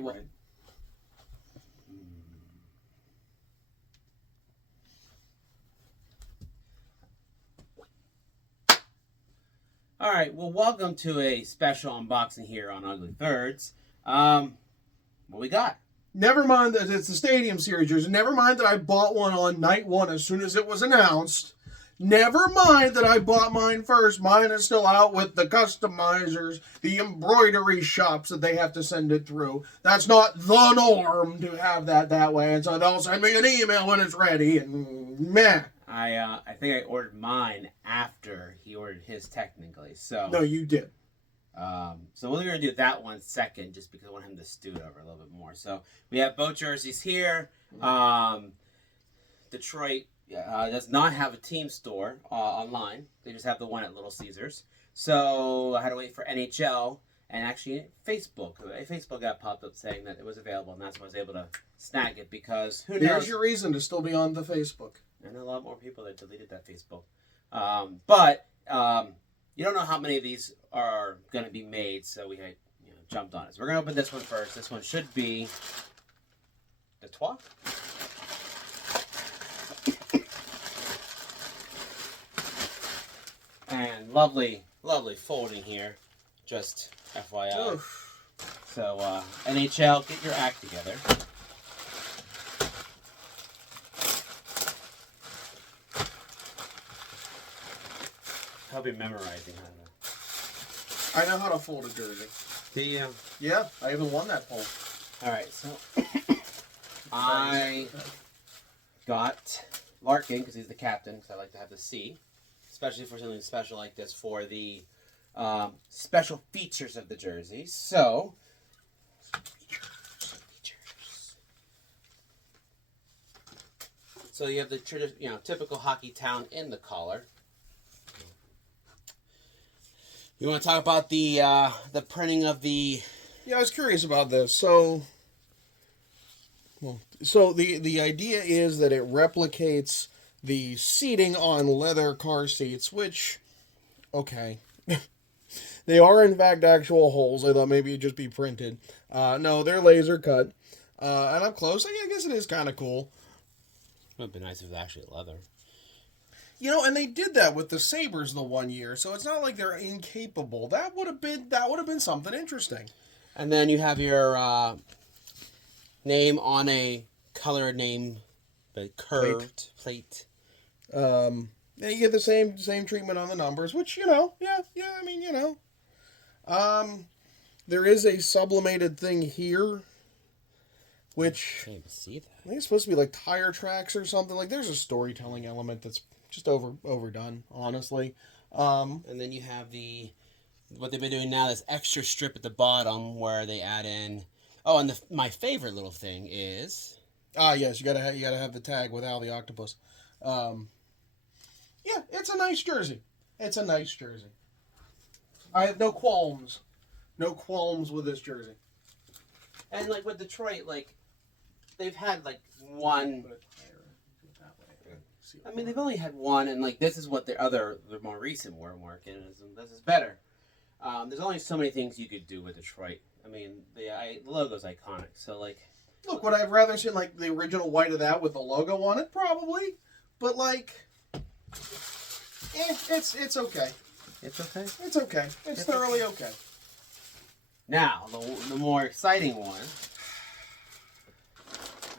right, well, all right, well, welcome to a special unboxing here on Ugly Thirds. What we got? never mind that it's the Stadium Series jersey. Never mind that I bought one on night one as soon as it was announced. Never mind that I bought mine first. Mine is still out with the customizers, the embroidery shops that they have to send it through. That's not the norm to have that way. And so they'll send me an email when it's ready. And meh. I think I ordered mine after he ordered his technically. So No, you did. So we're going to do that one second just because I want him to stew it over a little bit more. So we have both jerseys here. Detroit does not have a team store online. They just have the one at Little Caesars. So I had to wait for NHL and actually Facebook. Facebook got popped up saying that it was available, and that's why I was able to snag it because who knows? There's your reason to still be on the Facebook. I know a lot more people that deleted that Facebook. But you don't know how many of these are going to be made, so we had jumped on it. So we're going to open this one first. This one should be the Trois. And lovely, lovely folding here. Just FYI. Oof. So, NHL, get your act together. I'll be memorizing how to. I know how to fold a jersey. Do you? Yeah, I even won that poll. All right, so I got Larkin because he's the captain. Because I like to have the C, especially for something special like this for the special features of the jersey. So, so you have the typical hockey town in the collar. You want to talk about the printing of the? Yeah, I was curious about this. So the idea is that it replicates the seating on leather car seats, which, okay, they are in fact actual holes. I thought maybe it'd just be printed. No, they're laser cut. And up close, I guess it is kind of cool. It would be nice if it was actually leather. You know, and they did that with the Sabres the one year, so it's not like they're incapable. That would have been something interesting. And then you have your name on a colored name, the curved plate. And you get the same treatment on the numbers, which I mean. There is a sublimated thing here, which I can't even see that. I think it's supposed to be like tire tracks or something. Like there's a storytelling element that's just overdone, honestly. And then you have what they've been doing now, this extra strip at the bottom where they add in. Oh, and my favorite little thing is. Yes, you gotta have the tag with Al the Octopus. Yeah, it's a nice jersey. It's a nice jersey. I have no qualms with this jersey. And like with Detroit, like they've had like one. I mean, they've only had one, and like this is what their more recent were working, and this is better. There's only so many things you could do with Detroit. I mean, the logo's iconic, so like. Look, would I have rather seen like the original white of that with the logo on it? Probably, but like, it's okay. It's okay. It's okay. It's thoroughly okay. Now the more exciting one.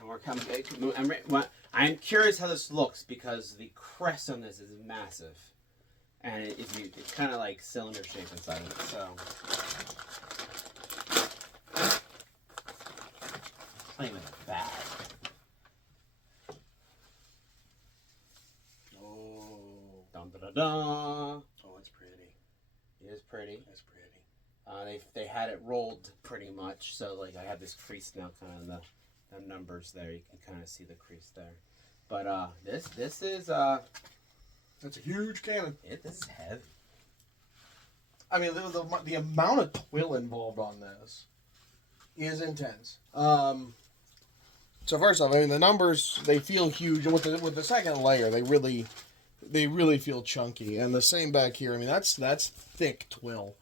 And we're coming. I'm curious how this looks because the crest on this is massive, and it's kind of like cylinder shape inside of it. So, it's not even bad. Oh, Dun da da da. oh, it's pretty. It is pretty. It's pretty. They had it rolled pretty much, so like I have this crease now, kind of in the numbers there. You can kind of see the crease there. But this is That's a huge cannon. this is heavy. I mean, the amount of twill involved on this is intense. So first off, I mean the numbers, they feel huge, and with the second layer, they really feel chunky. And the same back here. I mean that's thick twill.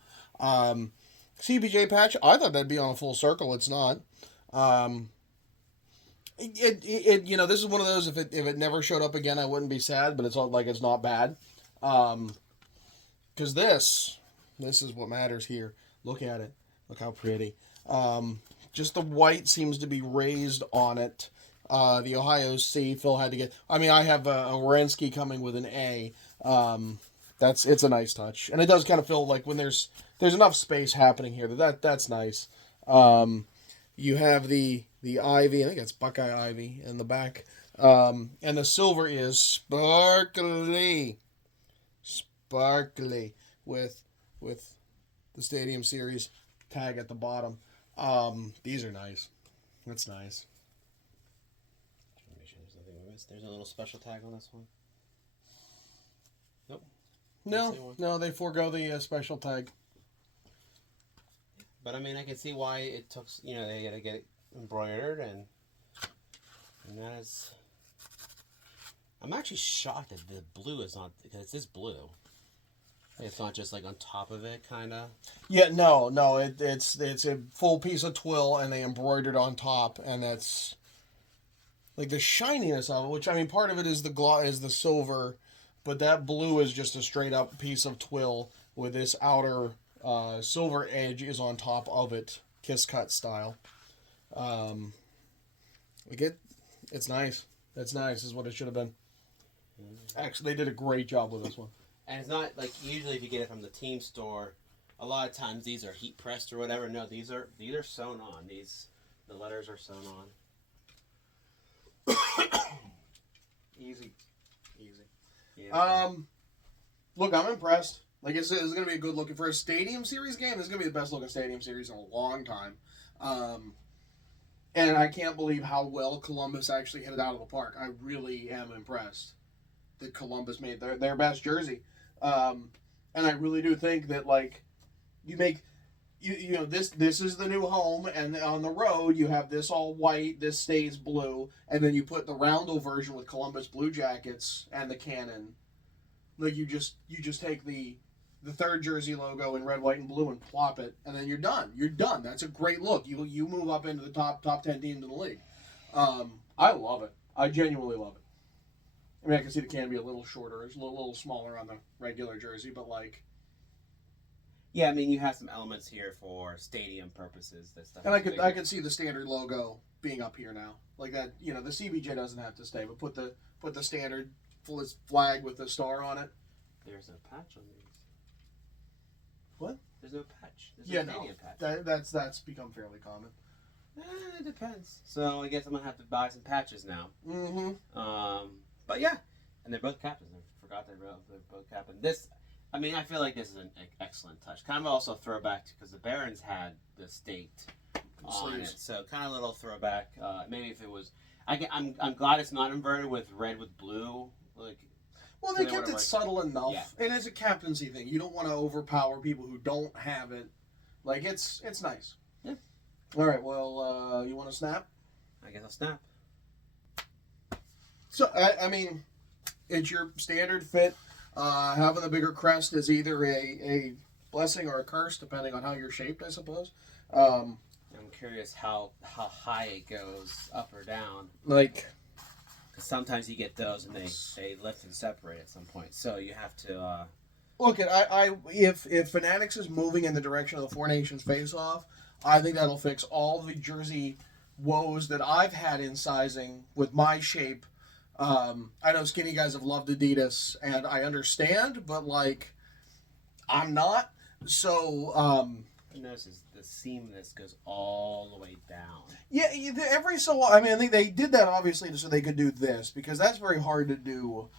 CBJ patch. I thought that'd be on a full circle. It's not. You know, this is one of those. If it never showed up again, I wouldn't be sad. But it's all like it's not bad. Because this is what matters here. Look at it. Look how pretty. Just the white seems to be raised on it. The Ohio C. Phil had to get. I mean, I have a Wierenski coming with an A. It's a nice touch, and it does kind of feel like when there's enough space happening here that's nice. You have the ivy. I think it's Buckeye ivy in the back, and the silver is sparkly with the Stadium Series tag at the bottom. These are nice. That's nice. Make sure there's nothing we missed. There's a little special tag on this one. Nope. No, they forego the special tag. But I mean, I can see why it took. You know, they got to get it embroidered, and that is. I'm actually shocked that the blue is not, because it is blue. It's not just like on top of it, kind of. Yeah, no, it's a full piece of twill, and they embroidered on top, and that's like the shininess of it. Which I mean, part of it is the silver, but that blue is just a straight up piece of twill with this outer silver edge is on top of it, kiss cut style. It's nice. That's nice. Is what it should have been. Actually, they did a great job with this one. And it's not like usually if you get it from the team store, a lot of times these are heat pressed or whatever. No, these are sewn on. The letters are sewn on. Easy. Yeah. Look, I'm impressed. Like it's going to be a good looking for a Stadium Series game. This is going to be the best looking Stadium Series in a long time. And I can't believe how well Columbus actually hit it out of the park. I really am impressed that Columbus made their best jersey. And I really do think that, like, you know, this is the new home, and on the road you have this all white, this stays blue, and then you put the Roundel version with Columbus Blue Jackets and the cannon. Like, you just take the third jersey logo in red, white, and blue and plop it, and then you're done. You're done. That's a great look. You move up into the top 10 teams in the league. I love it. I genuinely love it. I mean, I can see the can be a little shorter. It's a little smaller on the regular jersey, but like... Yeah, I mean, you have some elements here for stadium purposes. That stuff. And I could see the standard logo being up here now. Like that, you know, the CBJ doesn't have to stay, but put the standard flag with the star on it. There's no patch on these. What? There's no patch. There's no stadium patch. That's become fairly common. It depends. So I guess I'm gonna have to buy some patches now. Mm-hmm. But yeah, and they're both captains. I forgot they're both captains. This, I mean, I feel like this is an excellent touch. Kind of also a throwback because the Barons had the state on it, so kind of a little throwback. Maybe if it was, I'm glad it's not inverted with red with blue. Like, well, they kept it subtle enough, and it's a captaincy thing. You don't want to overpower people who don't have it. Like it's nice. Yeah. All right. Well, you want to snap? I guess I'll snap. So, I mean, it's your standard fit. Having the bigger crest is either a blessing or a curse, depending on how you're shaped, I suppose. I'm curious how high it goes, up or down. Like, because sometimes you get those and they lift and separate at some point. So you have to... Look, if Fanatics is moving in the direction of the Four Nations face-off, I think that'll fix all the jersey woes that I've had in sizing with my shape. I know skinny guys have loved Adidas, and I understand, but, like, I'm not. So, I notice the seamness goes all the way down. Yeah, I mean, I think they did that, obviously, so they could do this, because that's very hard to do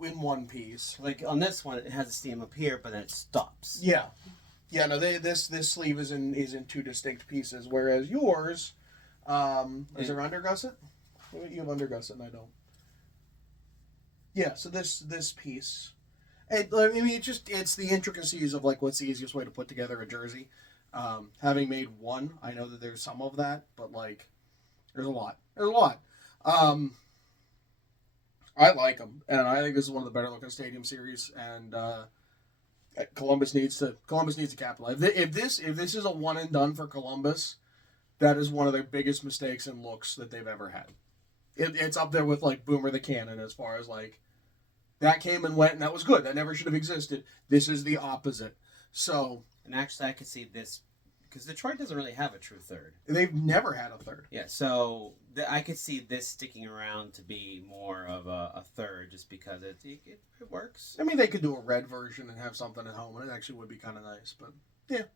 in one piece. Like, on this one, it has a seam up here, but then it stops. Yeah. Yeah, no, this sleeve is in two distinct pieces, whereas yours, is there undergusset? You have undergusset, and I don't. Yeah, so this piece, I mean, it's the intricacies of like what's the easiest way to put together a jersey. Having made one, I know that there's some of that, but like, there's a lot. I like them, and I think this is one of the better looking Stadium Series, and Columbus needs to capitalize. If this is a one and done for Columbus, that is one of their biggest mistakes and looks that they've ever had. It's up there with like Boomer the Cannon as far as like that came and went and that was good. That never should have existed. This is the opposite. So, and actually, I could see this because Detroit doesn't really have a true third. They've never had a third. Yeah, so I could see this sticking around to be more of a third just because it works. I mean, they could do a red version and have something at home, and it actually would be kind of nice. But yeah.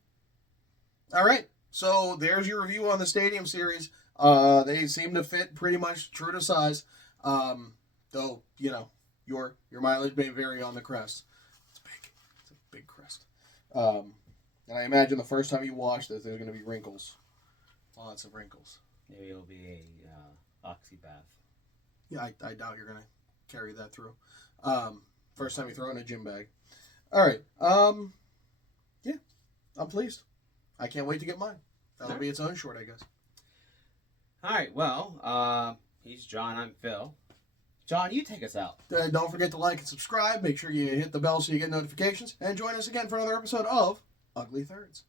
All right. So there's your review on the Stadium Series. They seem to fit pretty much true to size. Though, you know, your mileage may vary on the crest. It's big. It's a big crest. And I imagine the first time you wash this, there's going to be wrinkles. Lots of wrinkles. Maybe it'll be a oxy bath. Yeah, I doubt you're going to carry that through. First time you throw in a gym bag. All right. Yeah, I'm pleased. I can't wait to get mine. That'll be its own short, I guess. All right, well, he's John, I'm Phil. John, you take us out. Don't forget to like and subscribe. Make sure you hit the bell so you get notifications. And join us again for another episode of Ugly Thirds.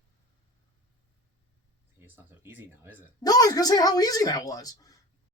It's not so easy now, is it? No, I was going to say how easy that was.